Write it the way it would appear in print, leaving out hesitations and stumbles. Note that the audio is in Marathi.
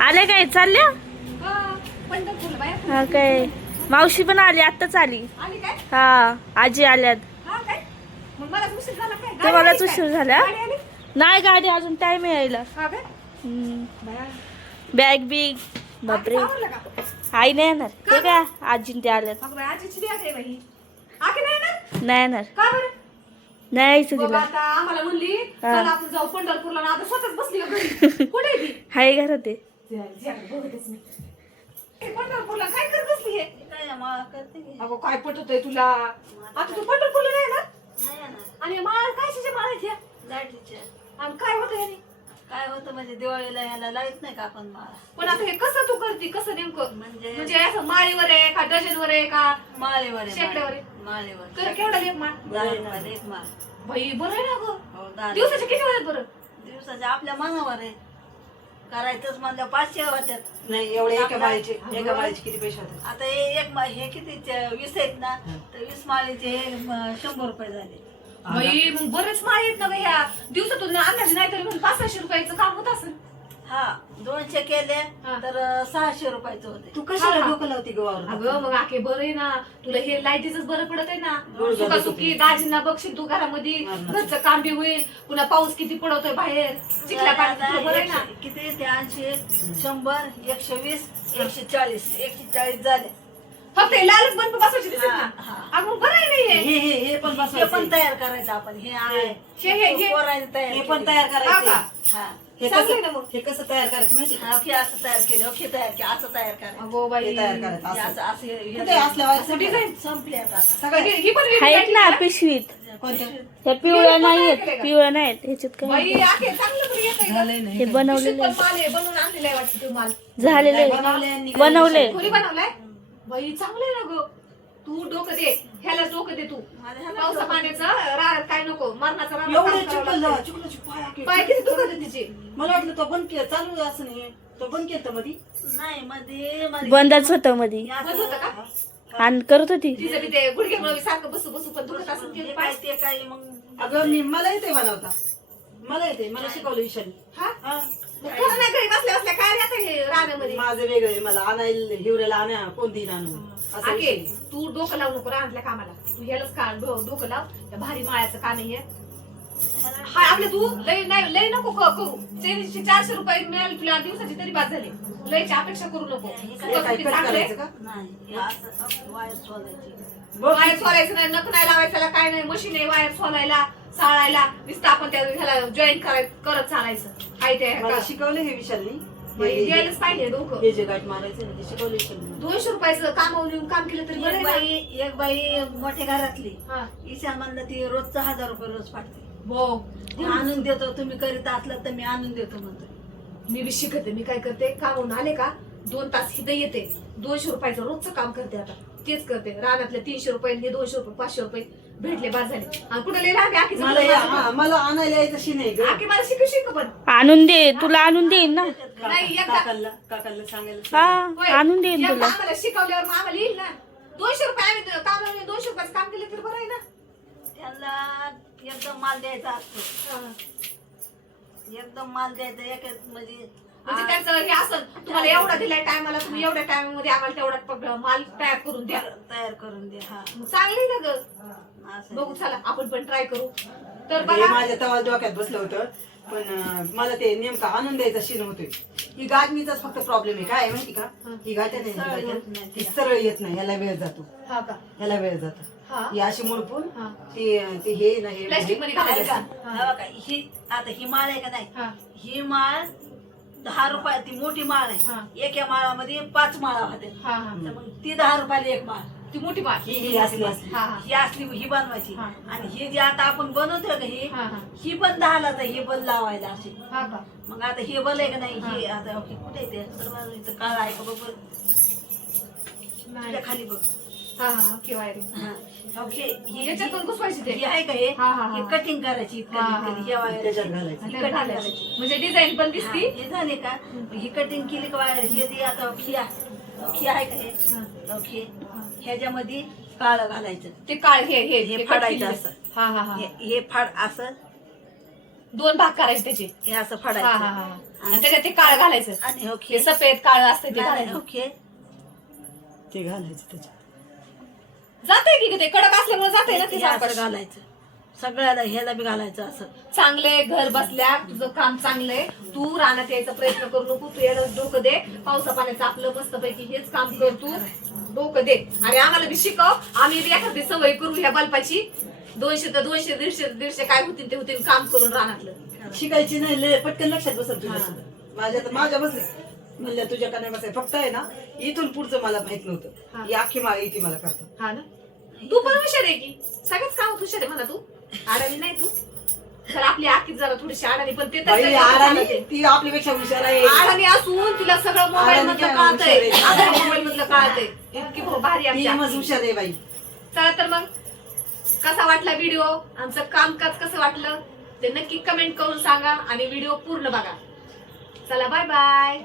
आले काय चालल्या पंढरपूरला बाहेर हा काय मावशी पण आली आत्ताच आली आली काय? हा आजी आल्यात हा काय? मग मला उशीर झाला काय? गाडी तुम्हालाच आली काय? उशीर झाला गाडी आली? नाही गाडी अजून टाइम यायला हा काय? बाया, बॅग बिग बापरे आजीचं आवरलं का? आई नाही येणार का ते काय आजी ते आल्यात अगं बाई, आजीची बॅग आहे बाई. आकी नाही ना? नाही येणार का बरं? नाही यायचं बघ तिला आता आम्हाला म्हणली हा. चला आपण जाऊ पंढरपूरला ना आता स्वतःच बसली का घरी? कुठे आहे ती? हाय घरात आहे बघतेच मी. ए, पंढरपूरला काय करत बसली आहे? अगं काय पटतंय तुला? आता तू पंढरपूरला नाही येणार? आणि माळ काय माळ आहेत ह्या? आणि काय होतं याने? काय होतं म्हणजे दिवाळीला ह्याला लाईत नाही का आपण माळा पण आता हे कसं तू करते कसं नेमकं म्हणजे म्हणजे असं माळीवर आहे का डझनवर आहे का माळेवर आहे, शेकड्यावर आहे? माळेवर कर केवढा लेप माळ 10 रुपयाला एक माळ बाई बरं आहे ना गं हो 10 दिवसाचे किती होतात बरं दिवसाच्या आपल्या मनावर आहे करायचंच म्हणलं 500 होत्यात नाही एवढे एका आपला- माळीचे एका माळीचे किती पैसे होते? आता हे किती 20 आहेत ना तर 20 माळीचे 100 रुपये झाले बाई मग बरेच माळ आहेत ना गं ह्या दिवसातून अंदाजे नाही तरी 500 रुपयाचं काम होत असेल हा 200 केले हा. तर 600 रुपयाचे होते तू कशाला हा. डोकं लावते गवावर अगं मग आखे बरं आहे ना तुला हे लाईटीच बरं पडत आहे ना बरं झालं सुखासुखी दाजींना बघशील तू घरामध्ये हा. घरचं काम बी होईल पुन्हा पाऊस किती पडतोय बाहेर चिखला पाण्यात बरं आहे ना किती ते 80 100 120 140 झाले फक्त हे लालच बंद बसवायची दिसत हा, ना हा. अगं मग बरं आहे ना हे. हे पण हे पण बसवायचं तयार करायचं आपण हे आहे हे. पोरांनी तयार हे पण केलं. तयार हा करायचं का? हा हे चांगलं आहे ना कसं मग. हे कसं तयार करायचं माहिती का? हा, हे असं तयार केलं हे तयार केलं असं तयार करायचं अगो बाई हे तयार करायचं हे असं. असं असं कुठे असल्यावर असं डिझाईन संपले आता सगळे ही पण वेगळी आहेत ना design आहे. पिशवीत कोणत्या त्या पिवळ्या नाही आहेत पिवळ्या नाहीत ह्याच्यात काय बाई आखे चांगलं तरी येतंय का? झालंय नाही हे पिशवीत बनवलेलं पण माल आहे बनवून आणलेला आहे वाटतं तो माल झालेले बनवले खोली बनवलाय बाई चांगलं आहे ना ग तू डोकं दे ह्याला डोकं दे तू पावसा पाण्याचं राहत काय नको मरणाचा राहत एवढे चिखलाचे पाय आखे. पाय किती दुखत तिचे मला वाटलं तो बंद केलं चालू असं नाही तो बंद केलं मध्ये नाही मध्ये बंदच होतं मध्ये बंद होतं का आणि करत होती तिचं बी ते गुडघ्यामुळे सारखं बसू बसू पण दुखत असेल हे ते काय पाय ते काय मग अगं मला येते बनवता मला येते मला शिकवलं विषारी हा हा. मग तुला नाही घरी बसल्या बसल्या काय राहतं हे राहण्यामध्ये माझं वेगळं आहे मला आणायला हिवऱ्याला आणा कोण देईन आणून असं आके विषय. तू डोकं लावू नको राहण्यातल्या कामाला तू ह्यालाच का डोकं लाव त्या भारी माळ्याचं काम आहे हे. हाय आपले तू लय नको करू 400 रुपये मिळाले तुला दिवसाची तरी बाद झाली लयची अपेक्षा करू नको हे सुखासुखी काय कट चांगलं आहे. करायचं का नाही हे असं वायर सोलायची बघ वायर सोलायचं नाही नख नाही लावायचं त्याला काय नाही मशीन आहे वायर सोलायला साळायला नुसतं आपण त्या ह्याला जॉईन करत चालायचं आहे ते मला शिकवलं हे विशालनी द्यायलाच पाहिजे डोकं हे जे गाठ मारायचं ना ते शिकवलं विशालनी 200 रुपयाचं कामावर येऊन काम केलं तरी बरं आहे ना. एक बाई मोठ्या घरातली हा. ईशा म्हणलं ती रोजचं 1000 रुपये रोज पाठते हो ती आणून देतो तुम्ही करीत असलं तर मी आणून देतो म्हणतो मी बी शिकते मी काय करते कामावून आले का 2 तास इथं येते 200 रुपयाचं रोजचं काम करते आता तेच करते रानातले 300 रुपये हे 200 रुपये 500 रुपये भेटले बाद झाले आणि कुठे लिहिलं आम्ही आखी मला आणायला यायचं शी नाही ग आखी मला शिकू पण आणून दे तुला आणून देईन ना नाही एकदा काकाला सांगायला हा होय. आणून देईन एकदा तुला आम्हाला शिकवल्यावर मग आम्हाला येईल ना 200 रुपये आम्ही कामाला 200 रुपयाचं काम केलं तर बरं आहे ना त्यांना एकदम माल द्यायचा असतो हा. एकदम माल द्यायचा एक म्हणजे म्हणजे त्याचं हे असं तुम्हाला एवढा दिलाय टायमाला तुम्ही एवढ्या टाइम मध्ये आम्हाला तेवढा माल तयार करून द्या तयार करून दे हा मग चांगली ना ग असं बघू चला आपण पण ट्राय करू तर हे बघा माझ्या तवा डोक्यात बसलं होतं पण मला ते नेमका आणून द्यायचा शीन होतोय ही गाठणीचाच फक्त प्रॉब्लेम आहे काय आहे माहिती का ही गाठ आहे ना, ही गाठ, ती सरळ येत नाही याला वेळ जातो हा का याला वेळ जातो हा ही अशी मुडपून हा. ते हे ना हे प्लास्टिक मध्ये आहे घालायचं का? हा बघा, ही आता ही माळ आहे का नाही हा ही माळ 10 रुपये ती मोठी माळ हा. आहे एका माळामध्ये 5 माळा होते हा हा तर मग ती 10 रुपयाला एक माळ ती मोठी बाळ ही असली असली हा हा ही असली ही बनवायची हा. आणि ही जी आता आपण बनवतो का हा, हा. ही पण 10ला तर ही बल लावायला अशी हा का मग आता हे बल आहे का नाही हे आता ओके, कुठे आहे ते सर्व इथं काळ आहे का बघ बघ. नाही तुझ्या खाली बघ हा हा केव्हा रे हा. ओके ही याच्यात पण घुसवायची ते ही आहे का हे हा, हा, हा. हे कटिंग करायची इतकं हा, हा. इतकं. हे वायर त्याच्यात घालायचं आणि ही त्यात कटिंग घालायची. करायची म्हणजे डिझाईन पण हा, दिसती हे झाले का ही कटिंग केली का वायर हे जे आता खिया आहे का हे हा. ओके ह्याच्यामध्ये काळं घालायचं ते काळ हे हे फाडायचं असं. हा हा हा हे फाड असं 2 भाग करायचे त्याचे. हे असं हा हा फाडायचं हा. आणि त्याच्यात ते काळ घालायचं. आणि हे ओके सफेद काळ असते ते घालायचं. ओके ते घालायचं त्याच्यात. जाते की ते कडक असल्यामुळे जाते ना ते हे असं सावकाश. घालायचं सगळ्याला ह्याला बी घालायचं असं चांगले घर बसल्या तुझं काम चांगलंय. तू रानात यायचा प्रयत्न करू नको. तू याला डोकं दे. पावसा पाण्याचं आपलं मस्तपैकी हेच काम कर तू. डोकं दे आणि आम्हाला बी शिकव. आम्ही बी एखादी सवय करू ह्या बल्बाची. 200 तर 200 150 काय होतील ते होतील काम करून रानातलं. शिकायची नाही लय पटकन लक्षात बसत तुझ्या सुद्धा. माझ्या बसले म्हणल्या तुझ्या का नाही बसाय. फक्त आहे ना इथून पुढचं मला माहित हा. नव्हतं. ही अख्खी माळी ती मला करतात. हा ना. तू पण हुशार आहे की. सगळेच काम हुशार आहे म्हणा तू. अडाणी नाही तू. तर आपली आखीच जरा थोडीशी अडाणी पण ते तर बाई सगळं आडाणी चालते. ती आपल्यापेक्षा हुशार आहे. अडाणी असून तिला सगळं मोबाईल अडाणी मधलं काय कळतंय. हुशार आहे. आपल्या मोबाईल मधलं कळतंय. इतकी भारी आमची ती मग आखी. हुशार आहे बाई. चला तर मग कसा वाटला व्हिडिओ, आमचं कामकाज कसं वाटलं ते नक्की कमेंट करून सांगा आणि व्हिडिओ पूर्ण बघा. चला बाय बाय.